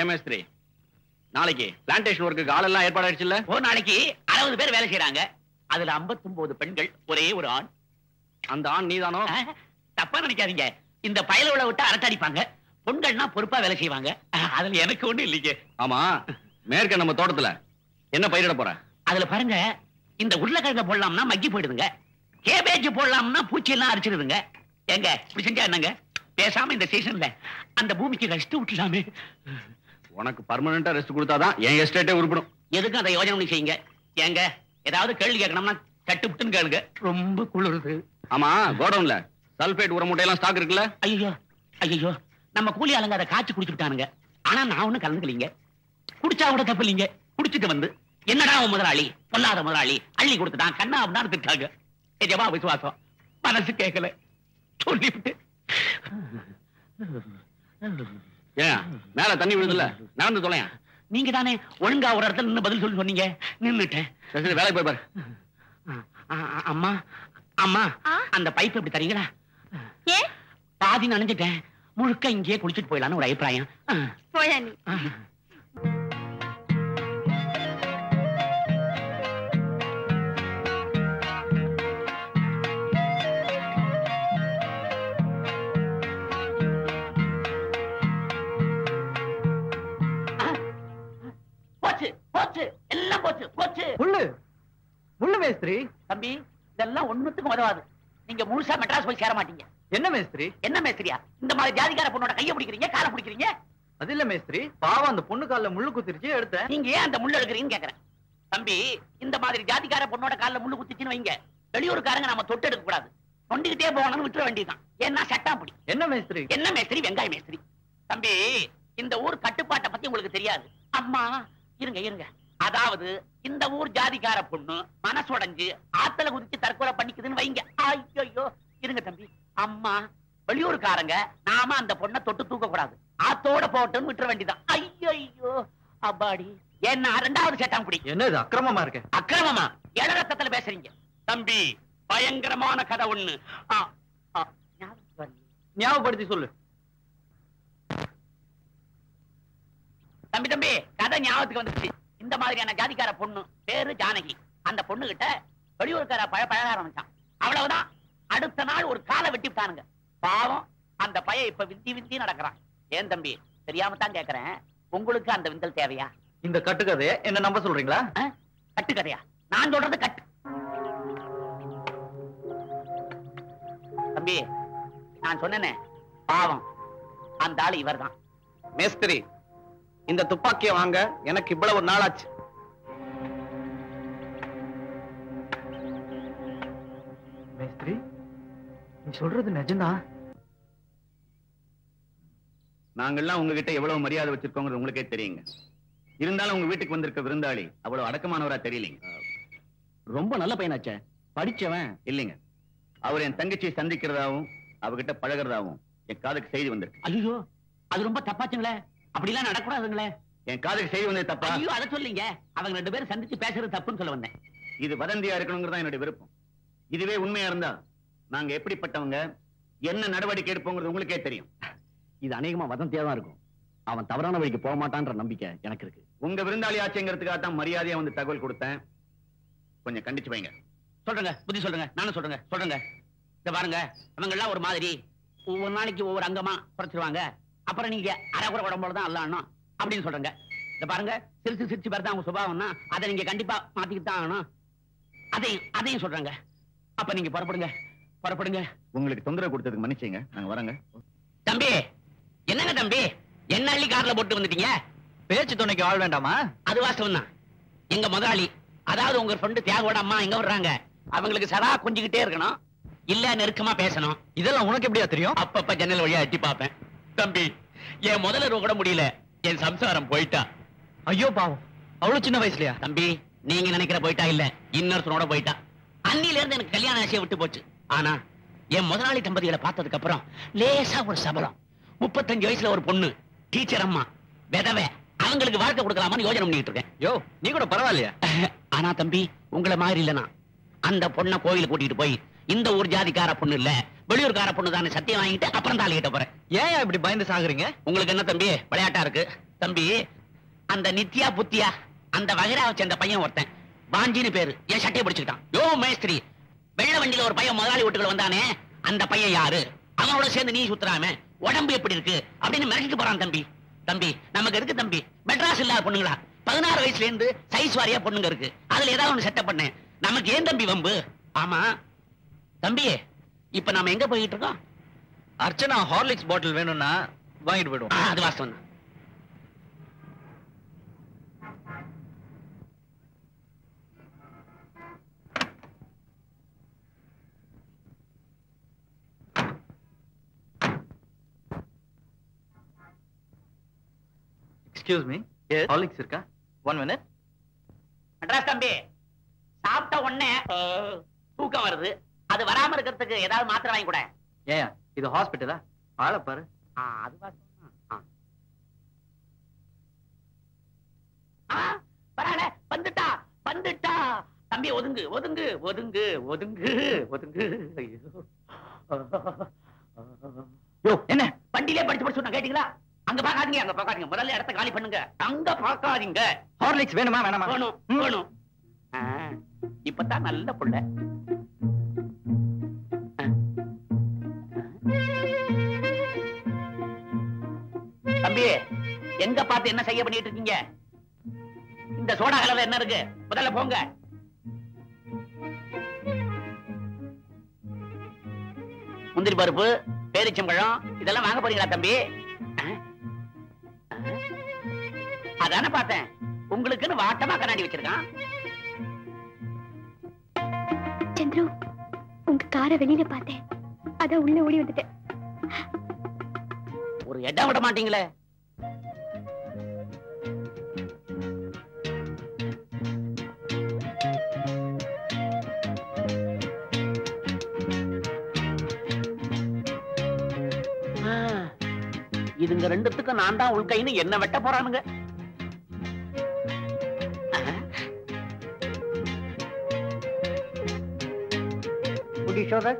ஏன் மேஸ்திரி, நாளைக்கு பிளான்டேஷன் ஒர்க்குக்கு ஆளெல்லாம் ஏற்பாடு ஆயிடுச்சுல்ல? ஒரு நாளைக்கு 60 பேர் வேலை செய்யறாங்க. அதுல 59 பெண்கள், ஒரே ஒரு ஆண். அந்த ஆண் நீதானோ? தப்பா நினைக்காதீங்க. இந்த பயலுகளை விட்டு அரட்டை அடிப்பாங்க. பொண்கள்னா பொறுப்பா வேலை செய்வாங்க. அதுல எனக்கு ஒண்ணு இல்லைங்க. ஆமா, மேற்க நம்ம தோட்டத்துல என்ன பயிரிட போற? அதுல பாருங்க, இந்த உருளைக்கிழங்க போடலாம்னா மக்கி போயிடுதுங்க. கேபேஜ் போடலாம்னா பூச்சி எல்லாம் அரிச்சிடுதுங்க. எங்க இப்படி செஞ்சா என்னங்க? பேசாம இந்த சீசன்ல அந்த பூமிக்கு ரெஸ்ட் விட்டுலாமே. உனக்கு பர்மனண்டா ரெஸ்ட் கொடுத்தாதான் என் எஸ்டேட்டே உருப்படும். எதுக்கும் அதை யோஜனை செய்யுங்க. ஏங்க ஏதாவது கேள்வி கேட்கணும்னா கட்டுப்புட்டுன்னு கேளுங்க. ரொம்ப குளிருது. ஆமா, கோடவுன்ல சல்பேட் உர மூட்டையெல்லாம் ஸ்டாக் இருக்குல்ல? ஐயோ ஐயோ, நம்ம கூலி ஆளுங்க அதை காய்ச்சி குடிச்சுட்டானுங்க. ஆனா நான் ஒண்ணும் கலந்துக்கலீங்க. குடிச்சா கூட தப்பு இல்லைங்க. குடிச்சிட்டு வந்து என்னடா முதலாளி, பொல்லாத முதலாளி, அள்ளி கொடுத்துட்டான், கண்ணா அப்படின்னு திட்டாங்க. நிஜமா விசுவாசம், மனசு கேட்கல. சொல்லிவிட்டு ஏன் மேல தண்ணி விழுதுல, நடந்து தொலையா. நீங்க தானே ஒழுங்கா ஒரு இடத்துல நின்னு பதில் சொல்லி சொன்னீங்க. நின்னுட்டேன். சரி, வேலைக்கு போய் பாரு. அம்மா அம்மா, அந்த பைப் எப்படி தரீங்களா? பாதி நனைஞ்சிட்டேன், முழுக்க இங்கேயே குளிச்சுட்டு போயிடலான்னு ஒரு அபிப்பிராயம். போயா நீ. போச்சு போச்சு, எல்லாம் போச்சு போச்சு. முள்ளு மேஸ்திரி. தம்பி, இதெல்லாம் ஒண்ணுத்துக்கும் உதவாது. நீங்க முழுசா மெட்ராஸ் போய் சேர மாட்டீங்க. என்ன மேஸ்திரி? என்ன மேஸ்திரியா? இந்த மாதிரி ஜாதிகார பொண்ணோட கையை பிடிக்கிறீங்க, காலை பிடிக்கிறீங்க. அது இல்ல மேஸ்திரி, பாவம் அந்த பொண்ணு கால்ல முள்ளு குத்திருச்சு, எடுத்தேன். நீங்க ஏன் அந்த முள்ளு எடுக்கிறீங்கன்னு கேக்குறேன். தம்பி, இந்த மாதிரி ஜாதிகார பொண்ணோட கால்ல முள்ளு குத்திச்சுன்னு வைங்க, வெளியூருக்காரங்க நம்ம தொட்டு எடுக்க கூடாது, நொண்டிக்கிட்டே போகணும்னு விட்டுற வேண்டியதுதான். ஏன்னா சட்டம் அப்படி. என்ன மேஸ்திரி? என்ன மேஸ்திரி? வெங்காய மேஸ்திரி. தம்பி, இந்த ஊர் கட்டுப்பாட்டை பத்தி உங்களுக்கு தெரியாது. அம்மா இருங்க இருங்க. அதாவது இந்த ஊர் ஜாதிகார பொண்ணு மனசுடைஞ்சு ஆத்தல குதிச்சு தற்கொலை பண்ணிக்குதுன்னு வைங்க. ஐயோ இருங்க தம்பி. அம்மா, வெளியூருக்காரங்க நாம அந்த பொண்ணை தொட்டு தூக்க கூடாது, ஆத்தோட போட்டுன்னு விட்டுற வேண்டியதான். ஐயோ அப்பாடி. என்ன ரெண்டாவது சட்டம் குடி. என்ன இது அக்கிரமமா இருக்கு? அக்கிரமமா? இளரத்தத்துல பேசுறீங்க தம்பி. பயங்கரமான கதை ஒண்ணு. ஞாபகப்படுத்தி சொல்லு தம்பி. தம்பி, கதை ஞாபகத்துக்கு வந்துச்சு. இந்த மாதிரியான ஜாதிக்கார பொண்ணு பேரு ஜானகி. அந்த பொண்ணு கிட்ட வெளியூருக்கார பழக ஆரம்பிச்சான். அவ்வளவுதான், அடுத்த நாள் ஒரு காலை வெட்டிவிட்டானுங்க. பாவம், அந்த பையன் இப்ப விந்தி விந்தி நடக்கிறான். ஏன் தம்பி, தெரியாம தான் கேக்குறேன், உங்களுக்கு அந்த விந்தல் தேவையா? இந்த கட்டுக்கதைய என்ன நம்ப சொல்றீங்களா? கட்டுக்கதையா? நான் சொல்றது கட்டு. தம்பி, நான் சொன்னேனே, பாவம் அந்த ஆளு இவர்தான். மேஸ்திரி, இந்த துப்பாக்கிய வாங்க எனக்கு இவ்வளவு ஒரு நாளாச்சு. மேஸ்திரி, நீ சொல்றது நிஜம்தான்? நாங்கெல்லாம் உங்ககிட்ட எவ்வளவு மரியாதை வச்சிருக்கோங்கிறது உங்களுக்கே தெரியுங்க. இருந்தாலும் உங்க வீட்டுக்கு வந்திருக்க விருந்தாளி அவ்வளவு அடக்கமானவரா தெரியலீங்க. ரொம்ப நல்ல பையனாச்சே, படிச்சவன் இல்லைங்க. அவர் என் தங்கச்சியை சந்திக்கிறதாவும் அவகிட்ட பழகிறதாவும் என் காதுக்கு செய்தி வந்திருக்கு. ஐயோ, அது ரொம்ப தப்பாச்சுங்களே. அப்படிலாம் நடக்கூடாதுங்களே. என் காதுக்கு செய்தி வந்தது தப்பா? ஐயோ, அதை சொல்லிங்க. அவங்க 2 பேரும் சந்திச்சு பேசுறது தப்புன்னு சொல்ல வந்தேன். இது வதந்தியா இருக்கணுங்கிறதா என்னுடைய விருப்பம். இதுவே உண்மையா இருந்தா நாங்க எப்படிப்பட்டவங்க, என்ன நடவடிக்கை எடுப்போங்கிறது உங்களுக்கே தெரியும். இது அநேகமா வதந்தியா தான் இருக்கும். அவன் தவறான வழிக்கு போக மாட்டான்ற நம்பிக்கை எனக்கு இருக்கு. உங்க விருந்தாளி ஆச்சுங்கிறதுக்காக தான் மரியாதையா வந்து தகவல் கொடுத்தேன். கொஞ்சம் கண்டிச்சு வைங்க. சொல்றேங்க, புத்தி சொல்றேங்க, நானும் சொல்றேங்க. இத பாருங்க, அவங்க எல்லாம் ஒரு மாதிரி ஒவ்வொரு நாளைக்கு ஒவ்வொரு அங்கமா குறைச்சிருவாங்க. அப்புறம் நீங்க அரைக்குறை உடம்போட தான் அல்லாணும் அப்படின்னு சொல்றேங்க. இத பாருங்க, சிரிச்சு பேர் தான் அவங்க சுபாவம்னா அதை நீங்க கண்டிப்பா மாத்திக்கிட்டு தான் ஆகணும். அதையும் சொல்றேங்க. அப்ப நீங்க புறப்படுங்க. உங்களுக்கு தொந்தரவு கொடுத்ததுக்கு மன்னிச்சுங்க, நாங்க வரோங்க. தம்பி, என்னங்க தம்பி, என்ன அள்ளி கார்ல போட்டு வந்துட்டீங்க? பேச்சு துணைக்கு ஆள் வேண்டாமா? அது வாஸ்தவம் தான். எங்க முதலாளி, அதாவது உங்க ஃப்ரெண்டு தியாகோட அம்மா எங்க வர்றாங்க, அவங்களுக்கு சதா கொஞ்சிக்கிட்டே இருக்கணும், இல்ல நெருக்கமா பேசணும். இதெல்லாம் உனக்கு எப்படியா தெரியும்? அப்பப்ப ஜன்னல் வழியா எட்டி பார்ப்பேன். தம்பி, என் முதல்ல கூட முடியல, என் சம்சாரம் போயிட்டா. ஐயோ பாவம், அவ்வளவு சின்ன வயசுலயா? தம்பி, நீங்க நினைக்கிற போயிட்டா இல்ல, இன்னொருத்தனோட போயிட்டா. அன்னில இருந்து எனக்கு கல்யாண ஆசையை விட்டு போச்சு. ஆனா என் முதலாளி தம்பதிகளை பார்த்ததுக்கு அப்புறம் லேசா ஒரு சபலம். 35 வயசுல ஒரு பொண்ணு, டீச்சர் அம்மா, விதவை, அவங்களுக்கு வாழ்க்கை கொடுக்கலாமான்னு யோசனை பண்ணிட்டு இருக்கேன். யோ, நீ கூட பரவாயில்லையா? ஆனா தம்பி, உங்களை மாதிரி இல்லனா அந்த பொண்ணை கோயில கூட்டிட்டு போய் இந்த ஊர் ஜாதிக்கார பொண்ணு இல்ல வெளியூர்கார பொண்ணு தானே சத்தியம் வாங்கிட்டு அப்புறம் தாலி கட்ட போறேன். ஏன் இப்படி பயந்து சாகுறீங்க? உங்களுக்கு என்ன தம்பி விளையாட்டா இருக்கு? தம்பி அந்த நித்யா புத்தியா அந்த வகைரா வச்ச அந்த பையன் ஒருத்தன் பாஞ்சின்னு பேரு என் சட்டையை பிடிச்சுக்கிட்டான். யோ மேஸ்திரி, வெள்ள வண்டியில ஒரு பையன் முதலாளி வீட்டுக்குள்ள வந்தானே, அந்த பையன் யாரு? அவனோட சேர்ந்து நீ சுத்துறாம உடம்பு எப்படி இருக்கு அப்படின்னு மிரட்டிட்டு போறான் தம்பி. தம்பி நமக்கு இருக்கு தம்பி மெட்ராஸ் இல்லாத பொண்ணுங்களா 16 வயசுல இருந்து சைஸ் வாரியா பொண்ணுங்க இருக்கு. அதுல ஏதாவது ஒண்ணு செட்டப் பண்ணேன். நமக்கு ஏன் தம்பி வம்பு? ஆமா தம்பி, இப்ப நாம எங்க போயிட்டு இருக்கோம்? அர்ச்சனா ஹார்லிக்ஸ் பாட்டில் வேணும்னா வாங்கிட்டு போயிடுவோம். அது வாஸ்தவம் தான். எக்ஸ்கியூஸ் மீ, ஹார்லிக்ஸ் இருக்கா? 1 minute. மெட்ராஸ் தம்பி, சாப்பிட்ட உடனே தூக்கம் வருது. அது வராம இருக்கிறதுக்கு ஏதாவது மாத்திரை வாங்கி கூட. ஏன் இது ஹாஸ்பிட்டலா? ஆளை பாரு. அது பரவாயில்ல, வந்துட்டா வந்துட்டா. தம்பி ஒதுங்கு ஒதுங்கு ஒதுங்கு ஒதுங்கு ஒதுங்கு. ஐயோ என்ன வண்டியிலே படிச்சு படிச்சு சொன்ன கேட்டீங்களா? அங்க பாக்காதீங்க, அங்க பாக்காதீங்க. முதல்ல இடத்த காலி பண்ணுங்க. அங்க பாக்காதீங்க. ஹார்லிக்ஸ் வேணுமா வேணாமா? வேணும் வேணும். இப்பதான் நல்ல புள்ள. தம்பி எங்க பார்த்து என்ன செய்ய பண்ணிட்டு இருக்கீங்க? இந்த சோடா கலர்ல என்ன இருக்கு? முதல்ல போங்க. முந்திரி பருப்பு, பேரிச்சம்பழம் இதெல்லாம் வாங்க போறீங்களா தம்பி? அதான பார்த்தேன், உங்களுக்குன்னு வாட்டமா கண்ணாடி வச்சிருக்கான். சந்திரு, உங்க காரை வெளியில பார்த்தேன், அத உள்ள ஓடி வந்துட்டேன். ஒரு இடம் விட மாட்டீங்களே. இதுங்க ரெண்டுத்துக்கு நான் தான் உள்கைன்னு என்ன வெட்ட போறானுங்க. Would you show that?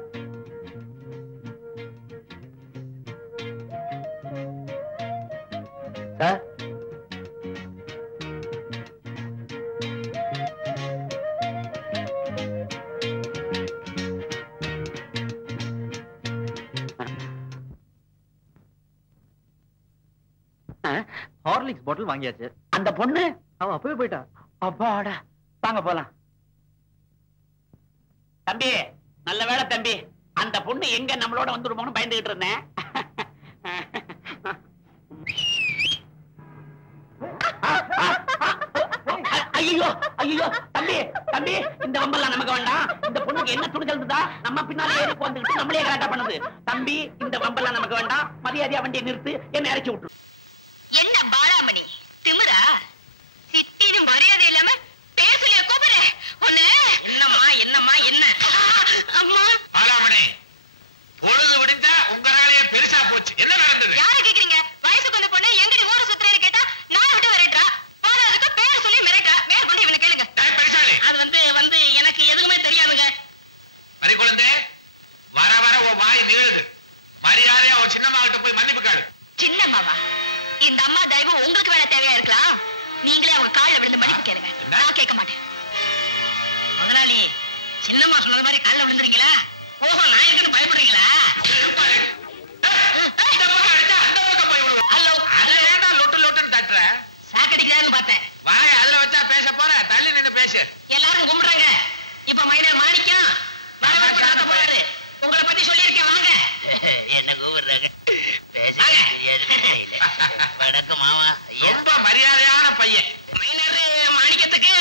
Sir, Horlicks bottle வாங்கியாச்சு. அந்த பொண்ணு அவ அப்பவே போயிட்டா. அப்பாடா, வாங்க போலாம். தம்பி நல்ல வேலை தம்பி, அந்த பொண்ணு எங்க நம்மளோட வந்துடுமோன்னு பயந்துகிட்டு இருந்தேன். ஐயோ ஐயோ தம்பி தம்பி, இந்த வம்பெல்லாம் நமக்கு வேண்டாம். இந்த பொண்ணுக்கு என்ன துணிச்சல் இருந்தா நம்ம பின்னாலே ஏறி வந்துகிட்டு நம்மளே கரெக்டா பண்ணுது. தம்பி இந்த வம்பெல்லாம் நமக்கு வேண்டாம். மரியாதையா வண்டியை நிறுத்து, என்ன இறக்கி விட்டு. என்ன பாலாமணி திமிரா? சித்தின்னு மரியாதை இல்லாம பேசலையா கூப்பிடுற ஒண்ணு? என்னம்மா என்னம்மா என்ன? அம்மா பாலாமணி, பொழுது விடிஞ்சா உங்க வேலையே பெருசா போச்சு. என்ன நடந்தது? யார கேக்குறீங்க? வயசுக்கு வந்த பொண்ணு எங்கடி ஊர சுத்துறேன்னு கேட்டா நான் விட்டு வரேன்றா. போறதுக்கு பேர் சொல்லி மிரட்டா. மேல் கொண்டு இவனை கேளுங்க. பெருசாலி, அது வந்து எனக்கு எதுவுமே தெரியாதுங்க. மறி குழந்தை, வர வர உன் வாய் நீளுது. மரியாதையா உன் சின்னம்மாவிட்ட போய் மன்னிப்பு கேளு. சின்னம்மாவா? இந்த அம்மா தயவு உங்களுக்கு வேணா தேவையா இருக்கலாம். நீங்களே அவங்க காலில் விழுந்து மன்னிப்பு கேளுங்க. நான் கேட்க மாட்டேன். முதலாளி, சின்னம்மா சொன்னது மாதிரி காலில் விழுந்துறீங்களா? ஓஹோ, நான் இருக்குன்னு பயப்படுறீங்களா? இந்த பக்கம் அடிச்சா அந்த பக்கம் போய் விடுவோம். ஹலோ, அதை ஏன்டா லொட்டு லொட்டுன்னு தட்டுற? சாக்கடிக்கிறான்னு பார்த்தேன். வாய் அதுல வச்சா பேச போற, தள்ளி நின்னு பேசு. எல்லாரும் கும்பிடுறாங்க. இப்ப மைனர் மாணிக்கம் வரவேற்பு நடத்த போறாரு. உங்களை பத்தி சொல்லியிருக்கேன், வாங்க. என்ன கூப்பிடுறாங்க? பேச தெரியாது. வணக்கம் மாமா. ரொம்ப மரியாதையான பையன். மைனர் மாணிக்கத்துக்கு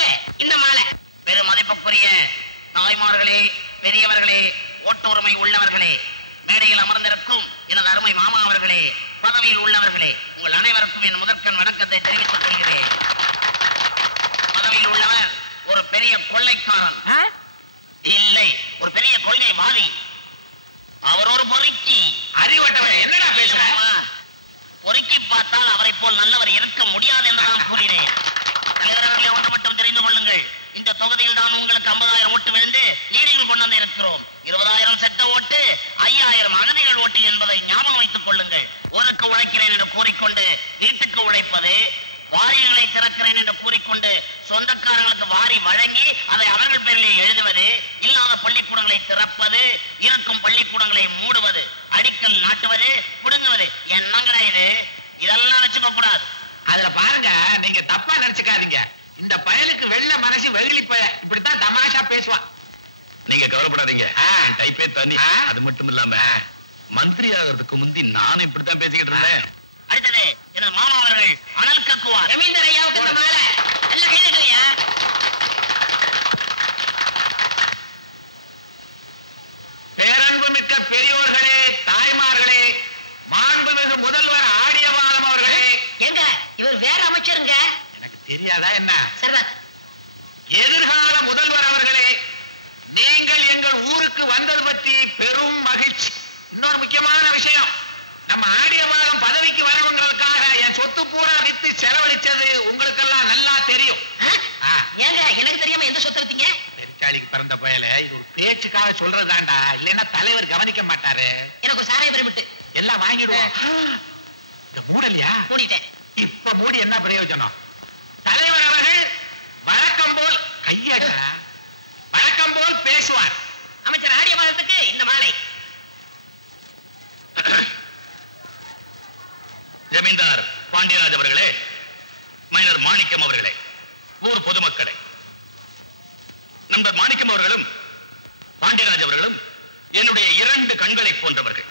இந்த மாலை. பெரும் மதிப்புக்குரிய தாய்மார்களே, பெரியவர்களே, ஓட்டுரிமை உள்ளவர்களே, மேடையில் அமர்ந்திருக்கும் எனது அருமை மாமா அவர்களே, பதவியில் உள்ளவர்களே, உங்கள் அனைவருக்கும் என் முதற்கண் வணக்கத்தை தெரிவித்துக் கொள்கிறேன். பதவியில் உள்ளவர் ஒரு பெரிய கொள்ளைக்காரன் இல்லை, ஒரு பெரிய கொள்கைவாதி. அவர் ஒரு பொறுக்கி. அறிவட்டவன் என்னடா பேசுற? பொறுக்கி பார்த்தால் அவரை போல் நல்லவர் இருக்க முடியாது என்று நான் கூறினேன். தலைவர்களே ஒன்று மட்டும் தெரிந்து கொள்ளுங்கள். இந்த தொகுதியில் தான் உங்களுக்கு 50,000 ஓட்டு விழுந்து நீடிகள் கொண்டு வந்து இருக்கிறோம். 20,000 செத்த ஓட்டு, 5,000 அகதிகள் ஓட்டு என்பதை ஞாபகம் வைத்துக் கொள்ளுங்கள். ஊருக்கு உழைக்கிறேன் என்று கூறிக்கொண்டு வீட்டுக்கு உழைப்பது, வாரியங்களை திறக்கிறேன் என்று கூறிக்கொண்டு சொந்தக்காரங்களுக்கு வாரி வழங்கி அதை அவர்கள் பேரிலே எழுதுவது, இல்லாத பள்ளிக்கூடங்களை திறப்பது, இருக்கும் பள்ளிக்கூடங்களை மூடுவது, அடிக்கல் நாட்டுவது, புடுங்குவது, என்னங்கடா இது? இதெல்லாம் வச்சுக்க கூடாது. அதுல பாருங்க, நீங்க தப்பா நினைச்சுக்காதீங்க. இந்த பயலுக்கு வெள்ள மனசு வெகுளி பய இப்படித்தான் தமாஷா பேசுவான். நீங்க கவலைப்படாதீங்க, டைப்பே தனி. அது மட்டும் இல்லாம மந்திரி ஆகிறதுக்கு முந்தி நானும் இப்படித்தான் பேசிக்கிட்டு இருந்தேன். அடுத்தது எனது மாமா அவர்கள் அனல் கக்குவார். ரவீந்தர் ஐயாவுக்கு இந்த மாலை நல்ல கைதட்டலையா? பேரன்பு மிக்க பெரியோர்களே, தாய்மார்களே, மாண்புமிகு முதல்வர் ஆடியவாதம் அவர்களே. எங்க இவர் வேற அமைச்சருங்க? எனக்கு தெரியாதா என்ன? சரி, எதிர்கால முதல்வர் அவர்களே, நீங்கள் எங்கள் ஊருக்கு வந்தது பற்றி பெரும் மகிழ்ச்சி. இன்னொரு முக்கியமான விஷயம், நம்ம ஆடியவாதம் பதவிக்கு வரணுங்கிறதுக்காக என் சொத்து பூரா வித்து செலவழிச்சது உங்களுக்கெல்லாம் நல்லா தெரியும். ஏங்க எனக்கு தெரியாம எந்த சொத்து எடுத்தீங்க? பெருச்சாளிக்கு பிறந்த பயல, இது ஒரு பேச்சுக்காக சொல்றதாண்டா, இல்லைன்னா தலைவர் கவனிக்க மாட்டாரு. எனக்கு சாராய பிரமிட்டு எல்லாம் வாங்கிடுவோம். மூடலையா? மூடிட்டேன். இப்ப மூடி என்ன பிரயோஜனம்? தலைவர் அவர்கள் வழக்கம் போல் கையாட வழக்கம் போல் பேசுவார். அமைச்சர் ஆடியவாதத்துக்கு இந்த மாலை. ஜமீன்தார் பாண்டியராஜ் அவர்களே, மைனர் மாணிக்கம் அவர்களே, ஊர் பொதுமக்களே, நண்பர் மாணிக்கம் அவர்களும் பாண்டியராஜ் அவர்களும் என்னுடைய 2 கண்களை போன்றவர்கள்.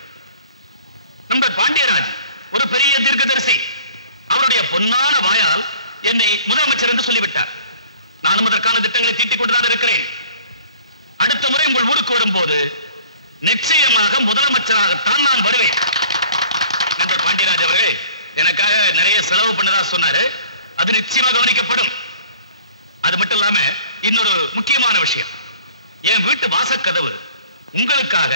நண்பர் பாண்டியராஜ் ஒரு பெரிய தீர்க்கதரிசி. அவருடைய பொன்னான வாயால் என்னை முதலமைச்சர் என்று சொல்லிவிட்டார். நானும் அதற்கான திட்டங்களை தீட்டிக் கொண்டுதான் இருக்கிறேன். அடுத்த முறை உங்கள் ஊருக்கு வரும்போது நிச்சயமாக முதலமைச்சராகத்தான் நான் வருவேன். நண்பர் பாண்டியராஜ் அவர்கள் எனக்காக நிறைய செலவு பண்ணதா சொன்னாரு. அது நிச்சயமா கவனிக்கப்படும். அது மட்டும் இல்லாம இன்னொரு முக்கியமான விஷயம், என் வீட்டு வாசக்கதவு உங்களுக்காக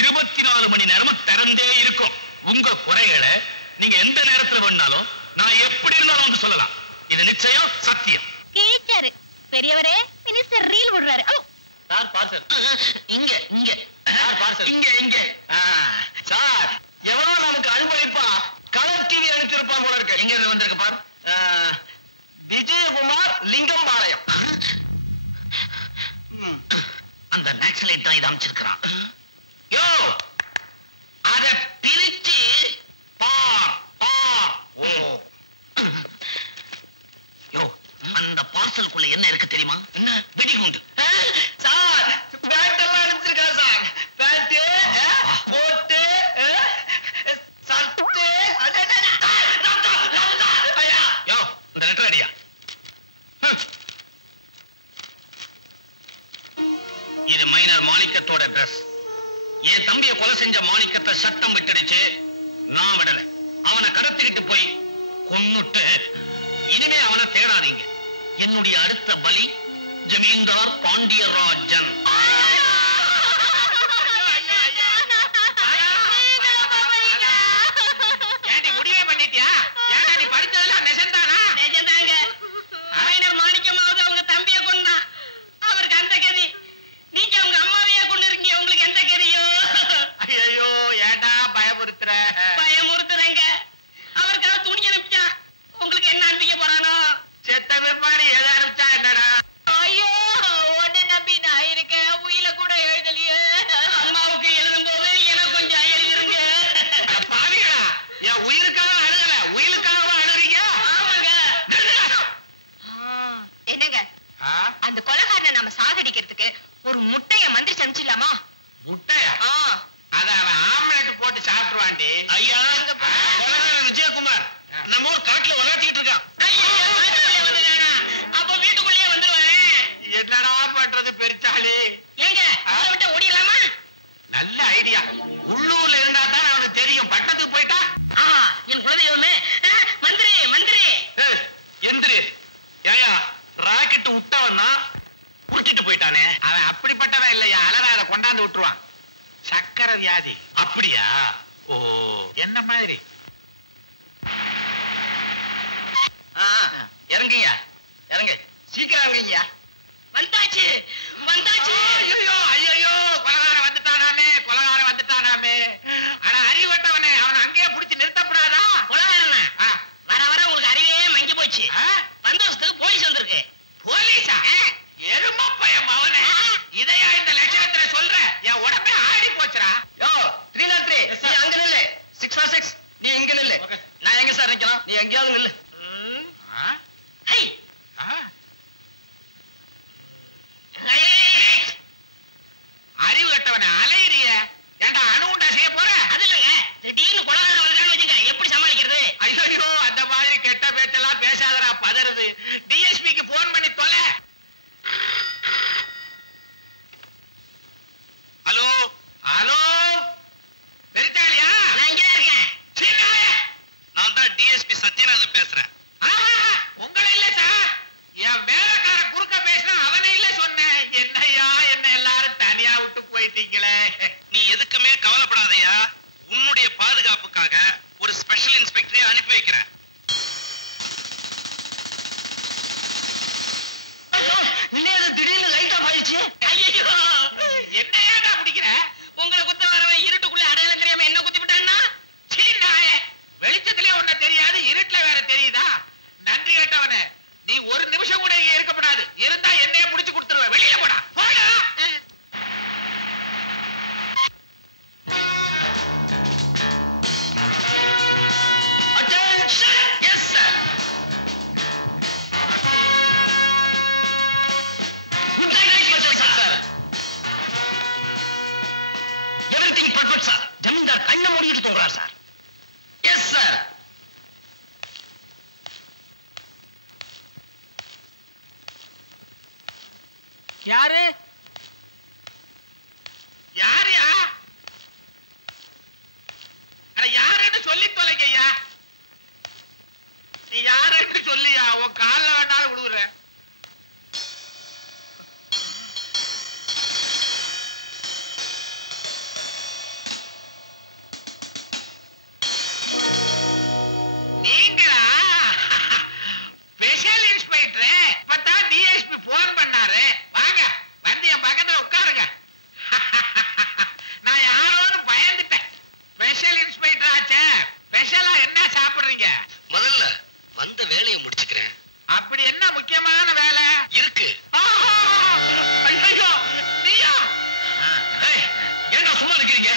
24 மணி நேரமும் திறந்தே இருக்கும். உங்க குறைகளை நீங்க எந்த நேரத்துல வேணாலும் நான் எப்படி இருந்தாலும் வந்து சொல்லலாம். இது நிச்சயம் சத்தியம். கீச்சரு பெரியவரே, மினிஸ்டர் ரீல் விடுறாரு. சார் பார்சல் இங்க இங்க இங்க இங்க சார், எவனோ நமக்கு அனுபவிப்பா கலர் டிவி அனுப்பிச்சிருப்பான் போல இருக்கு. எங்க இருந்து வந்திருக்கு பார். விஜயகுமார் லிங்கம்பாளையம். அந்த நேக்ஸலைட் தான் இதை அமைச்சிருக்கிறான். யோ, அத பிரிச்சு பார் பார். ஓ யோ, அந்த பார்சலுக்குள்ள என்ன இருக்கு தெரியுமா? என்ன? வெடிகுண்டு. சார் பேண்ட் எல்லாம் அனுப்பிச்சிருக்கா சார். பேண்ட் போட்டு சட்டு. யோ, இந்த லெட்டர் அடியா. இது மைனர் மாணிக்கத்தோட ட்ரெஸ். என் தம்பியை கொலை செஞ்ச மாணிக்கத்தை சட்டம் விட்டுடுச்சு, நான் விடல. அவனை கடத்திக்கிட்டு போய் கொன்னுட்டு இனிமே அவனை தேடாதீங்க. என்னுடைய அடுத்த பலி ஜமீன்தார் பாண்டியராஜன். முடிவே பண்ணிட்டியா? ஏன்னா நீ படிச்சதெல்லாம் நெசந்தானா? நிஜம்தாங்க. மைனர் மாணிக்கமாவது அவங்க தம்பியை கொண்டா, அவருக்கு அந்த கதி. நீங்க அவங்க அம்மாவையே கொண்டு இருக்கீங்க, உங்களுக்கு எந்த கதியோ? ஐயோ, ஏண்டா பயமுறுத்துற? பயமுறுத்துறேங்க. அவருக்காக துணி அனுப்பிச்சா உங்களுக்கு என்ன அனுப்பிக்க போறானோ? செத்த பிற்பாடு எதை அனுப்பிச்சா என்னடா? ஐயோ, உன்னை நம்பி நான் இருக்கேன், உயில கூட எழுதலையே. அம்மாவுக்கு எழுதும் போது எனக்கு கொஞ்சம் எழுதிருங்க. பாவிகளா, என் உயிருக்காக அழுகல, உயிருக்காக அழுறீங்க. ஆமாங்க. என்னங்க, அந்த கொலைகாரனை நாம சாகடிக்கிறதுக்கு ஒரு முட்டைய மந்திரி சமைச்சிடலாமா? முட்டையா? அத அவன் ஆம்லெட் போட்டு சாப்பிடுவாண்டி. ஐயா, கொலைகாரன் விஜயகுமார் நம்ம ஊர் காட்டுல விளையாட்டிட்டு இருக்கான். அப்ப வீட்டுக்குள்ளேயே வந்துருவாரு. என்னடா பண்றது பெருச்சாளி? ஏங்க அதை விட்டு ஓடிடலாமா? நல்ல ஐடியா. உள்ளூர்ல இருந்தா தான் அவனுக்கு தெரியும், பட்டத்துக்கு போயிட்டா என் குலதெய்வமே. மந்திரி மந்திரி. எந்திரி. ஏயா, ராக்கெட் விட்டவன்னா உருட்டிட்டு போயிட்டானே. அவன் அப்படிப்பட்டவன் இல்லையா, அலறாத கொண்டாந்து விட்டுருவான். சக்கரை வியாதி. அப்படியா? ஓ, என்ன மாதிரி? இறங்குங்க. இறங்க சீக்கிரம் இறங்குங்கய்யா. வந்தாச்சு வந்தாச்சு. ஐயோ ஐயோ கொலகாரன் வந்துட்டானாமே. ஆனா அறிவட்டவனே அவனை அங்கேயே புடிச்சு நிறுத்தப்படாதா? கொலகாரனா வர வர உங்களுக்கு அறிவே மங்கி போச்சு. வந்தோஸ்துக்கு போலீஸ் வந்திருக்கு. போலீஸா? எரும பையன் மவனே, இதையா இந்த லட்சணத்துல சொல்ற? என் உடம்பே ஆடி போச்சுடா. யோ 303 நீ அங்க நில்லு. 606 நீ இங்க நில்லு. நான் எங்க சார் நிக்கலாம்? நீ எங்கேயாவது நில்லு. ஹை அறிவு கட்டவன அலையிறிய. ஏண்டா அணுகுண்டா செய்ய போற? அது இல்லைங்க, திடீர்னு கொலகாரன் வந்துட்டான்னு வச்சுக்க, எப்படி சமாளிக்கிறது? ஐயோ அந்த மாதிரி கெட்ட பேச்செல்லாம் பேசாதடா, பதறுது. டிஎஸ்பிக்கு போன் பண்ணி தொலை. ஹலோ ஹலோ பெரிட்டாளியா? நான் இங்கதான் இருக்கேன். நான் தான் டிஎஸ்பி சத்யநாதன் பேசுறேன். உங்களை இல்ல சார், என் வேலைக்கார குறுக்க பேசினா அவனை இல்ல சொன்னேன். என்னையா என்ன எல்லாரும் தனியா விட்டு போயிட்டீங்களே. நீ எதுக்குமே கவலைப்படாதயா. உன்னுடைய பாதுகாப்புக்காக ஒரு ஸ்பெஷல் இன்ஸ்பெக்டரை அனுப்பி வைக்கிறேன். திடீர்னு லைட் ஆஃப் ஆயிடுச்சு. ஐயோ என்னையாடா பிடிக்கிற? உங்களை குத்த வரவன் இருட்டுக்குள்ள அடையாளம் தெரியாம என்ன குத்தி விட்டான்னா? சீனாயே, வெளிச்சத்திலே ஒண்ணு தெரியாது, இருட்டுல வேற தெரியுதா? நன்றி கேட்டவனே, நீ ஒரு நிமிஷம் கூட இங்க இருக்கப்படாது. இருந்தா என்னைய முடிச்சு கொடுத்துருவேன். வெளியில போடா போடா. Yes sir. Good night sir. Everything perfect sir. ஜமீன்தார் கண்ணை மூடிட்டு தூங்குறார் சார். Yes sir. யாரு யாரியா? யாருன்னு சொல்லி தொலைங்கய்யா. நீ யாருன்னு சொல்லியா, உன் கால்ல வேணாலும் விடுறேன். நீங்களா? Special inspector. இப்பதான் டிஎஸ்பி போன் பண்ணாரு. வாங்க வந்து என் பக்கத்துல உட்காருங்க. நான் யாரோன்னு பயந்துட்டேன். ஸ்பெஷல் இன்ஸ்பெக்டர் ஆச்சே. ஸ்பெஷலா என்ன சாப்பிடுறீங்க? முதல்ல வந்த வேலையை முடிச்சுக்கிறேன். அப்படி என்ன முக்கியமான வேலை இருக்கு? ஐயோ நீயா? ஏண்டா சும்மா இருக்கிறீங்க?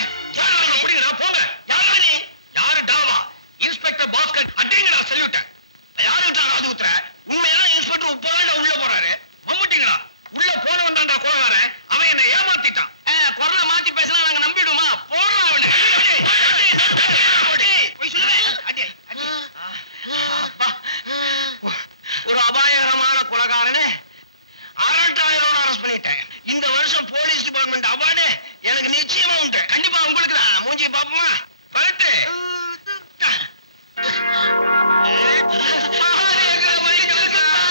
போங்க. யாரா நீ? யாரு டாவா? இன்ஸ்பெக்டர் பாஸ்கர் அட்டேங்கடா சல்யூட். யாருடா காது குத்துற? உண்மையான இன்ஸ்பெக்டர் இப்பதான் உள்ள போறாரு. மம்முட்டிங்கடா. உள்ள போனவன் தான்டா கோவக்காரன். அவன் என்ன ஏமாத்திட்டான். குரலை மாத்தி பேசினா நாங்க நம்பிடுமா? போடுறா அவனை. ஒரு அபாயகரமான கொலைகாரனே 6000 அரெஸ்ட் பண்ணிட்டேன். இந்த வருஷம் போலீஸ் டிபார்ட்மெண்ட் அவார்டு எனக்கு நிச்சயமா உண்டு. கண்டிப்பா உங்களுக்கு தான். மூஞ்சி பாப்போமா?